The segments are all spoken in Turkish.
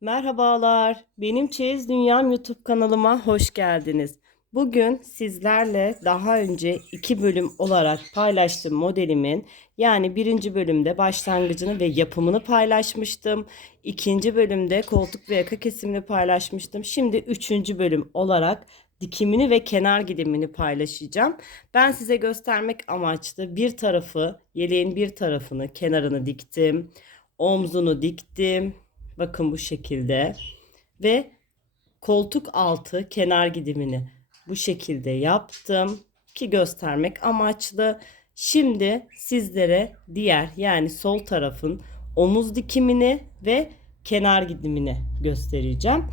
Merhabalar, benim Çeyiz Dünyam YouTube kanalıma hoş geldiniz. Bugün sizlerle daha önce iki bölüm olarak paylaştığım modelimin yani birinci bölümde başlangıcını ve yapımını paylaşmıştım. İkinci bölümde koltuk ve yaka kesimini paylaşmıştım. Şimdi üçüncü bölüm olarak dikimini ve kenar gidimini paylaşacağım. Ben size göstermek amaçlı bir tarafı, yeleğin bir tarafını, kenarını diktim. Omzunu diktim. Bakın bu şekilde. Ve koltuk altı kenar gidimini bu şekilde yaptım ki göstermek amaçlı. Şimdi sizlere diğer yani sol tarafın omuz dikimini ve kenar gidimini göstereceğim.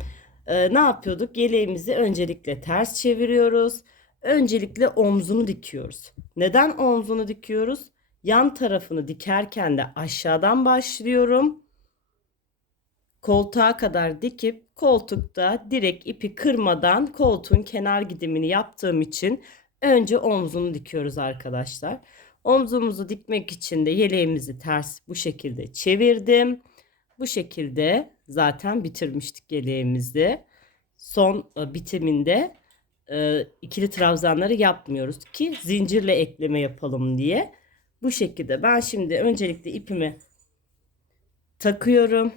Ee, ne yapıyorduk? Yeleğimizi öncelikle ters çeviriyoruz. Öncelikle omzunu dikiyoruz. Neden omzunu dikiyoruz? Yan tarafını dikerken de aşağıdan başlıyorum koltuğa kadar dikip koltukta direkt ipi kırmadan koltuğun kenar gidimini yaptığım için önce omzunu dikiyoruz arkadaşlar. Omzumuzu dikmek için de yeleğimizi ters bu şekilde çevirdim. Bu şekilde zaten bitirmiştik yeleğimizi. Son e, bitiminde e, ikili trabzanları yapmıyoruz ki zincirle ekleme yapalım diye. Bu şekilde ben şimdi öncelikle ipimi takıyorum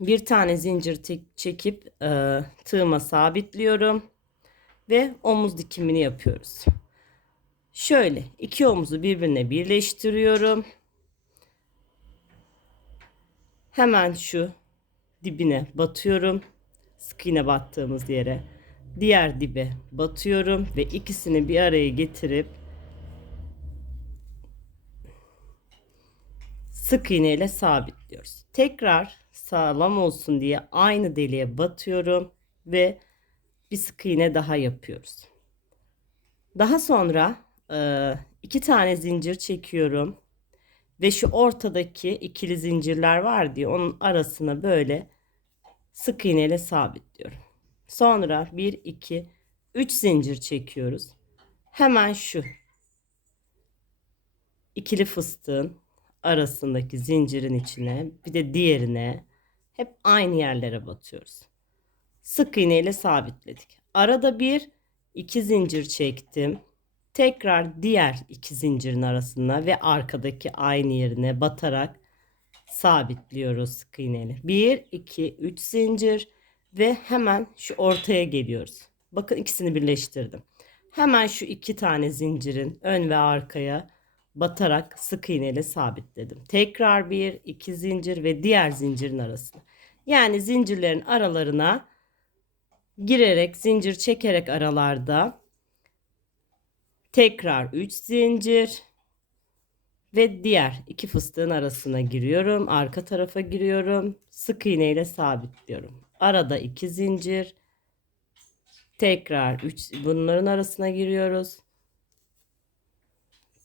bir tane zincir çekip e, tığıma sabitliyorum ve omuz dikimini yapıyoruz. Şöyle iki omuzu birbirine birleştiriyorum. Hemen şu dibine batıyorum. Sık iğne battığımız yere diğer dibe batıyorum ve ikisini bir araya getirip sık iğne ile sabitliyoruz. Tekrar sağlam olsun diye aynı deliğe batıyorum ve bir sık iğne daha yapıyoruz. Daha sonra e, iki tane zincir çekiyorum ve şu ortadaki ikili zincirler var diye onun arasına böyle sık iğne ile sabitliyorum. Sonra 1 2 3 zincir çekiyoruz. Hemen şu ikili fıstığın arasındaki zincirin içine bir de diğerine hep aynı yerlere batıyoruz. Sık iğne ile sabitledik. Arada bir iki zincir çektim. Tekrar diğer iki zincirin arasına ve arkadaki aynı yerine batarak sabitliyoruz sık iğneyle. 1 2 3 zincir ve hemen şu ortaya geliyoruz. Bakın ikisini birleştirdim. Hemen şu iki tane zincirin ön ve arkaya batarak sık iğne ile sabitledim. Tekrar bir, iki zincir ve diğer zincirin arasına. Yani zincirlerin aralarına girerek, zincir çekerek aralarda tekrar 3 zincir ve diğer iki fıstığın arasına giriyorum. Arka tarafa giriyorum. Sık iğne ile sabitliyorum. Arada 2 zincir. Tekrar 3 bunların arasına giriyoruz.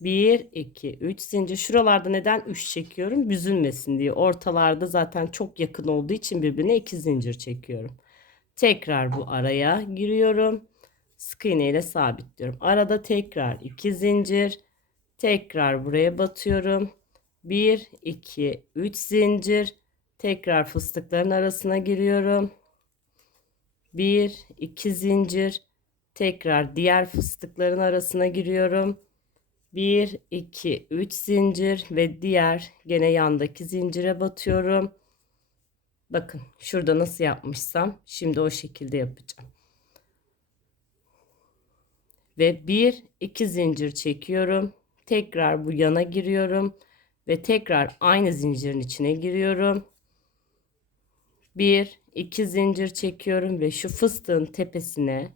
1, 2, 3 zincir. Şuralarda neden 3 çekiyorum? Büzülmesin diye. Ortalarda zaten çok yakın olduğu için birbirine 2 zincir çekiyorum. Tekrar bu araya giriyorum. Sık iğne ile sabitliyorum. Arada tekrar 2 zincir. Tekrar buraya batıyorum. 1, 2, 3 zincir. Tekrar fıstıkların arasına giriyorum. 1, 2 zincir. Tekrar diğer fıstıkların arasına giriyorum. 1 2 3 zincir ve diğer gene yandaki zincire batıyorum. Bakın şurada nasıl yapmışsam şimdi o şekilde yapacağım. Ve 1 2 zincir çekiyorum. Tekrar bu yana giriyorum ve tekrar aynı zincirin içine giriyorum. 1 2 zincir çekiyorum ve şu fıstığın tepesine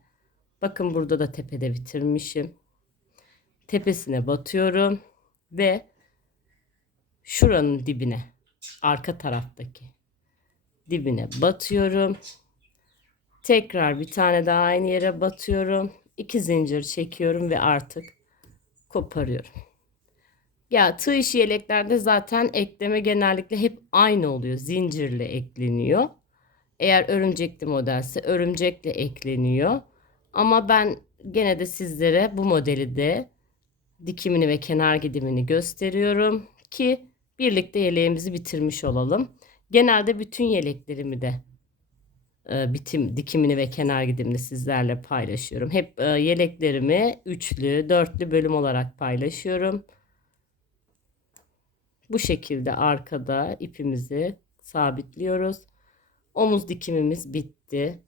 bakın burada da tepede bitirmişim tepesine batıyorum ve şuranın dibine arka taraftaki dibine batıyorum. Tekrar bir tane daha aynı yere batıyorum. iki zincir çekiyorum ve artık koparıyorum. Ya tığ işi yeleklerde zaten ekleme genellikle hep aynı oluyor. Zincirle ekleniyor. Eğer örümcekli modelse örümcekle ekleniyor. Ama ben gene de sizlere bu modeli de dikimini ve kenar gidimini gösteriyorum ki birlikte yeleğimizi bitirmiş olalım. Genelde bütün yeleklerimi de e, bitim dikimini ve kenar gidimini sizlerle paylaşıyorum. Hep e, yeleklerimi üçlü, dörtlü bölüm olarak paylaşıyorum. Bu şekilde arkada ipimizi sabitliyoruz. Omuz dikimimiz bitti.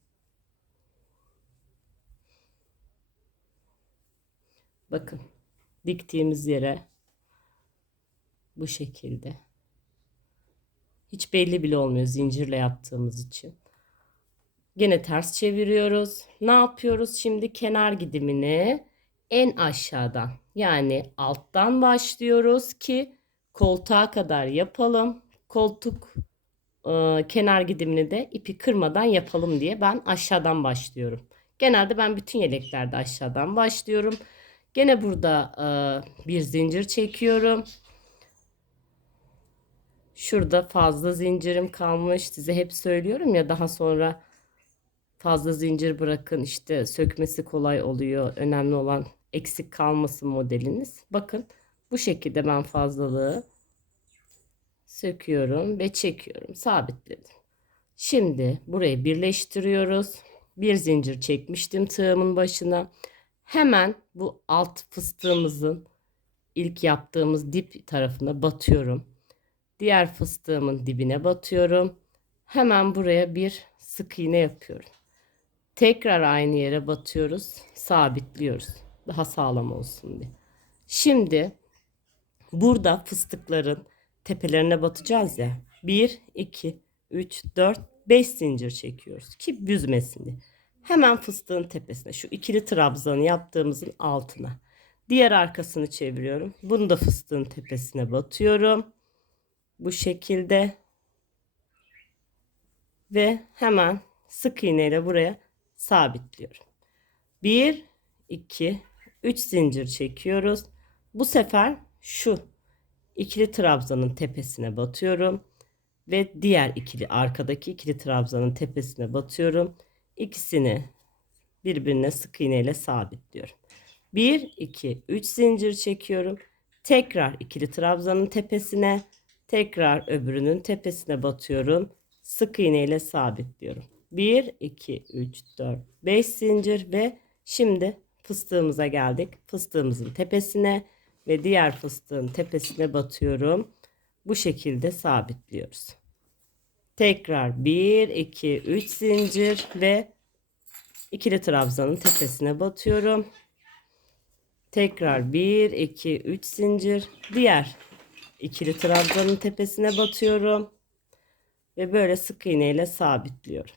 Bakın diktiğimiz yere bu şekilde. Hiç belli bile olmuyor zincirle yaptığımız için. Gene ters çeviriyoruz. Ne yapıyoruz şimdi? Kenar gidimini en aşağıdan yani alttan başlıyoruz ki koltuğa kadar yapalım. Koltuk e, kenar gidimini de ipi kırmadan yapalım diye ben aşağıdan başlıyorum. Genelde ben bütün yeleklerde aşağıdan başlıyorum. Gene burada e, bir zincir çekiyorum. Şurada fazla zincirim kalmış. Size hep söylüyorum ya daha sonra fazla zincir bırakın işte sökmesi kolay oluyor. Önemli olan eksik kalmasın modeliniz. Bakın bu şekilde ben fazlalığı söküyorum ve çekiyorum. Sabitledim. Şimdi burayı birleştiriyoruz. Bir zincir çekmiştim tığımın başına. Hemen bu alt fıstığımızın ilk yaptığımız dip tarafına batıyorum. Diğer fıstığımın dibine batıyorum. Hemen buraya bir sık iğne yapıyorum. Tekrar aynı yere batıyoruz. Sabitliyoruz. Daha sağlam olsun diye. Şimdi burada fıstıkların tepelerine batacağız ya. 1, 2, 3, 4, 5 zincir çekiyoruz ki büzmesin diye. Hemen fıstığın tepesine şu ikili trabzanı yaptığımızın altına. Diğer arkasını çeviriyorum. Bunu da fıstığın tepesine batıyorum. Bu şekilde. Ve hemen sık iğneyle buraya sabitliyorum. 1, 2, 3 zincir çekiyoruz. Bu sefer şu ikili trabzanın tepesine batıyorum. Ve diğer ikili arkadaki ikili trabzanın tepesine batıyorum. İkisini birbirine sık iğneyle sabitliyorum. 1, 2, 3 zincir çekiyorum. Tekrar ikili trabzanın tepesine, tekrar öbürünün tepesine batıyorum. Sık iğneyle sabitliyorum. 1, 2, 3, 4, 5 zincir ve şimdi fıstığımıza geldik. Fıstığımızın tepesine ve diğer fıstığın tepesine batıyorum. Bu şekilde sabitliyoruz. Tekrar 1, 2, 3 zincir ve ikili trabzanın tepesine batıyorum. Tekrar 1, 2, 3 zincir. Diğer ikili trabzanın tepesine batıyorum. Ve böyle sık iğneyle sabitliyorum.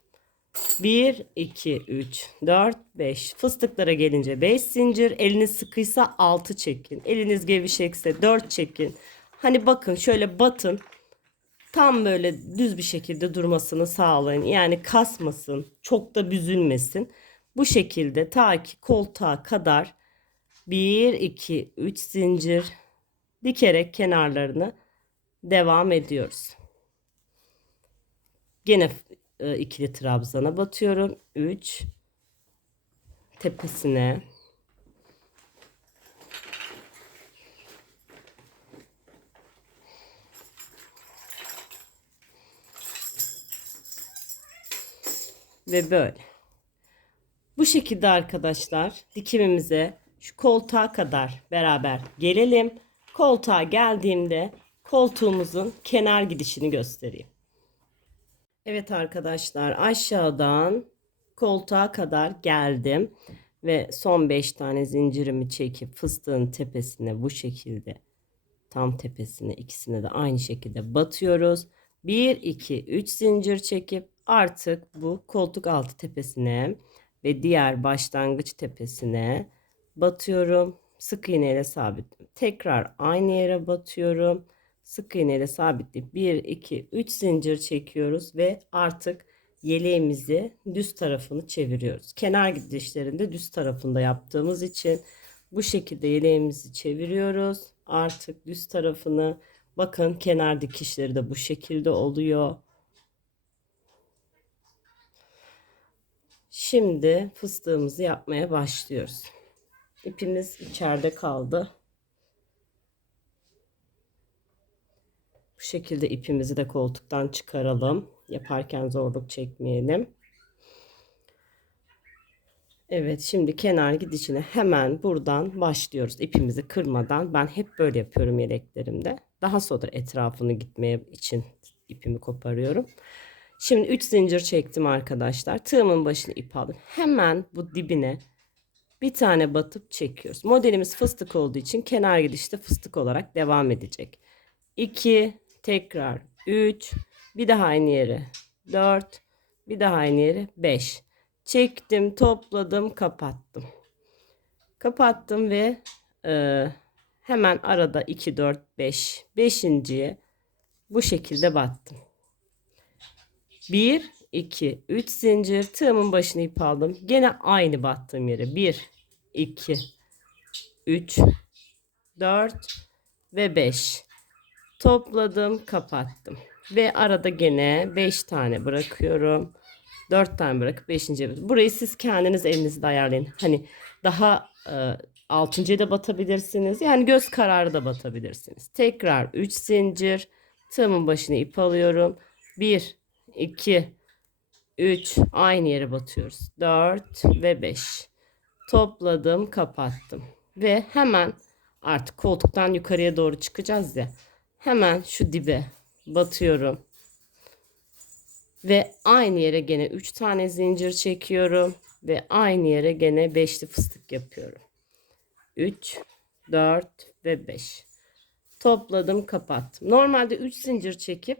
1, 2, 3, 4, 5. Fıstıklara gelince 5 zincir. Eliniz sıkıysa 6 çekin. Eliniz gevşekse 4 çekin. Hani bakın şöyle batın. Tam böyle düz bir şekilde durmasını sağlayın. Yani kasmasın. Çok da büzülmesin. Bu şekilde ta ki koltuğa kadar 1, 2, 3 zincir dikerek kenarlarını devam ediyoruz. Gene e, ikili trabzana batıyorum. 3 tepesine ve böyle. Bu şekilde arkadaşlar dikimimize şu koltuğa kadar beraber gelelim. Koltuğa geldiğimde koltuğumuzun kenar gidişini göstereyim. Evet arkadaşlar aşağıdan koltuğa kadar geldim ve son 5 tane zincirimi çekip fıstığın tepesine bu şekilde tam tepesine ikisine de aynı şekilde batıyoruz. 1 2 3 zincir çekip artık bu koltuk altı tepesine ve diğer başlangıç tepesine batıyorum. Sık iğneyle sabit. Tekrar aynı yere batıyorum sık iğne ile sabitleyip 1 2 3 zincir çekiyoruz ve artık yeleğimizi düz tarafını çeviriyoruz. Kenar gidişlerinde düz tarafında yaptığımız için bu şekilde yeleğimizi çeviriyoruz. Artık düz tarafını bakın kenar dikişleri de bu şekilde oluyor. Şimdi fıstığımızı yapmaya başlıyoruz. İpimiz içeride kaldı. Bu şekilde ipimizi de koltuktan çıkaralım. Yaparken zorluk çekmeyelim. Evet şimdi kenar gidişine hemen buradan başlıyoruz. İpimizi kırmadan. Ben hep böyle yapıyorum yeleklerimde. Daha sonra etrafını gitmeye için ipimi koparıyorum. Şimdi 3 zincir çektim arkadaşlar. Tığımın başını ip aldım. Hemen bu dibine bir tane batıp çekiyoruz. Modelimiz fıstık olduğu için kenar gidişte fıstık olarak devam edecek. 2 tekrar 3 bir daha aynı yere 4 bir daha aynı yere 5 çektim topladım kapattım kapattım ve e, hemen arada 2 4 5 beşinciye bu şekilde battım 1 2 3 zincir. Tığımın başını ip aldım. Gene aynı battığım yere. 1 2 3 4 ve 5 topladım kapattım. Ve arada gene 5 tane bırakıyorum. 4 tane bırakıp 5. burayı siz kendiniz elinizde ayarlayın. Hani daha e, 6. da batabilirsiniz. Yani göz kararı da batabilirsiniz. Tekrar 3 zincir. Tığımın başına ip alıyorum. 1 2 3 aynı yere batıyoruz. 4 ve 5 topladım kapattım. Ve hemen artık koltuktan yukarıya doğru çıkacağız ya. Hemen şu dibe batıyorum. Ve aynı yere gene 3 tane zincir çekiyorum. Ve aynı yere gene beşli fıstık yapıyorum. 3 4 ve 5 topladım kapattım. Normalde 3 zincir çekip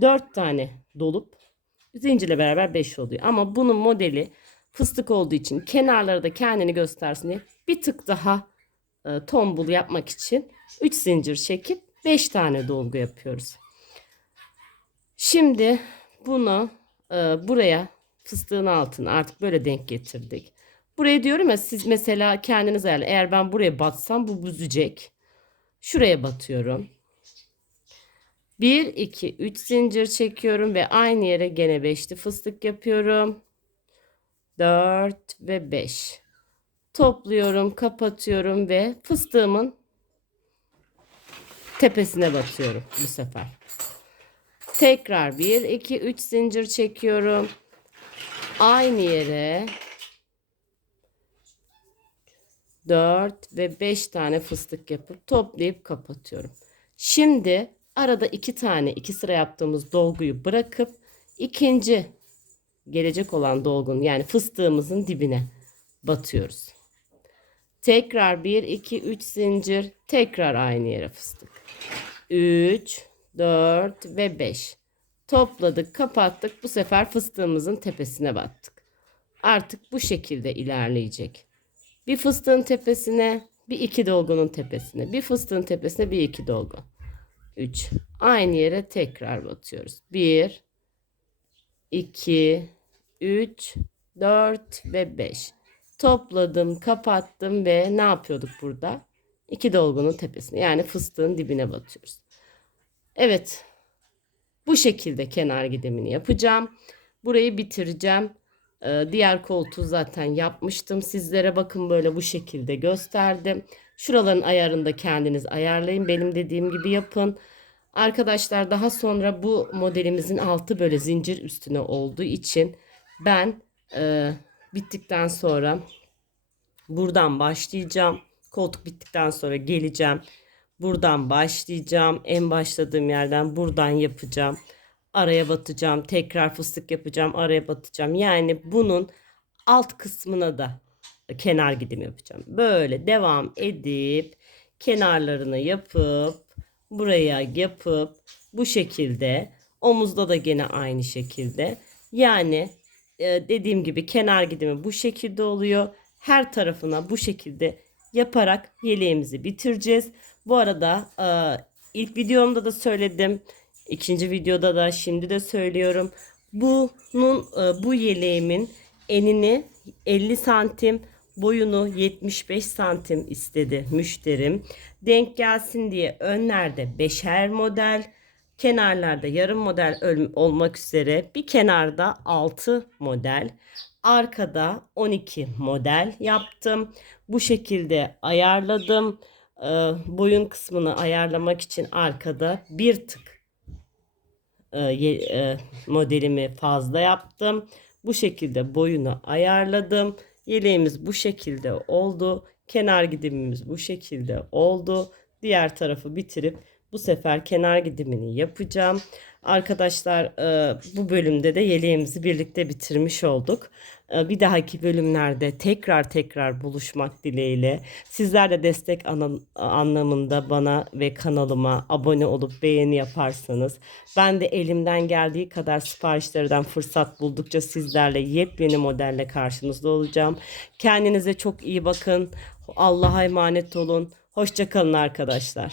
4 tane dolup zincirle beraber 5 oluyor ama bunun modeli fıstık olduğu için kenarları da kendini göstersin diye bir tık daha e, tombul yapmak için 3 zincir çekip 5 tane dolgu yapıyoruz. Şimdi bunu e, buraya fıstığın altına artık böyle denk getirdik. Buraya diyorum ya siz mesela kendiniz ayarlayın. Eğer ben buraya batsam bu büzecek. Şuraya batıyorum. 1, 2, 3 zincir çekiyorum ve aynı yere gene beşli fıstık yapıyorum. 4 ve 5. Topluyorum, kapatıyorum ve fıstığımın tepesine batıyorum bu sefer. Tekrar 1, 2, 3 zincir çekiyorum. Aynı yere 4 ve 5 tane fıstık yapıp toplayıp kapatıyorum. Şimdi arada 2 tane 2 sıra yaptığımız dolguyu bırakıp ikinci gelecek olan dolgun yani fıstığımızın dibine batıyoruz. Tekrar 1 2 3 zincir tekrar aynı yere fıstık. 3 4 ve 5. Topladık, kapattık. Bu sefer fıstığımızın tepesine battık. Artık bu şekilde ilerleyecek. Bir fıstığın tepesine, bir iki dolgunun tepesine, bir fıstığın tepesine, bir iki dolgu. 3. Aynı yere tekrar batıyoruz. 1 2 3 4 ve 5. Topladım, kapattım ve ne yapıyorduk burada? İki dolgunun tepesine yani fıstığın dibine batıyoruz. Evet. Bu şekilde kenar gidimini yapacağım. Burayı bitireceğim. Ee, diğer koltuğu zaten yapmıştım. Sizlere bakın böyle bu şekilde gösterdim. Şuraların ayarını da kendiniz ayarlayın. Benim dediğim gibi yapın. Arkadaşlar daha sonra bu modelimizin altı böyle zincir üstüne olduğu için ben e, bittikten sonra buradan başlayacağım. Koltuk bittikten sonra geleceğim. Buradan başlayacağım. En başladığım yerden buradan yapacağım. Araya batacağım. Tekrar fıstık yapacağım. Araya batacağım. Yani bunun alt kısmına da kenar gidim yapacağım. Böyle devam edip kenarlarını yapıp buraya yapıp bu şekilde omuzda da gene aynı şekilde. Yani e, dediğim gibi kenar gidimi bu şekilde oluyor. Her tarafına bu şekilde yaparak yeleğimizi bitireceğiz. Bu arada e, ilk videomda da söyledim. İkinci videoda da şimdi de söylüyorum. Bunun e, bu yeleğimin enini 50 santim boyunu 75 santim istedi müşterim. Denk gelsin diye önlerde beşer model, kenarlarda yarım model olmak üzere bir kenarda 6 model, arkada 12 model yaptım. Bu şekilde ayarladım. Ee, boyun kısmını ayarlamak için arkada bir tık e, e, modelimi fazla yaptım. Bu şekilde boyunu ayarladım. Yeleğimiz bu şekilde oldu. Kenar gidimimiz bu şekilde oldu. Diğer tarafı bitirip bu sefer kenar gidimini yapacağım. Arkadaşlar e, bu bölümde de yeleğimizi birlikte bitirmiş olduk. E, Bir dahaki bölümlerde tekrar tekrar buluşmak dileğiyle sizler de destek anlamında bana ve kanalıma abone olup beğeni yaparsanız ben de elimden geldiği kadar siparişlerden fırsat buldukça sizlerle yepyeni modelle karşınızda olacağım. Kendinize çok iyi bakın. Allah'a emanet olun. Hoşçakalın arkadaşlar.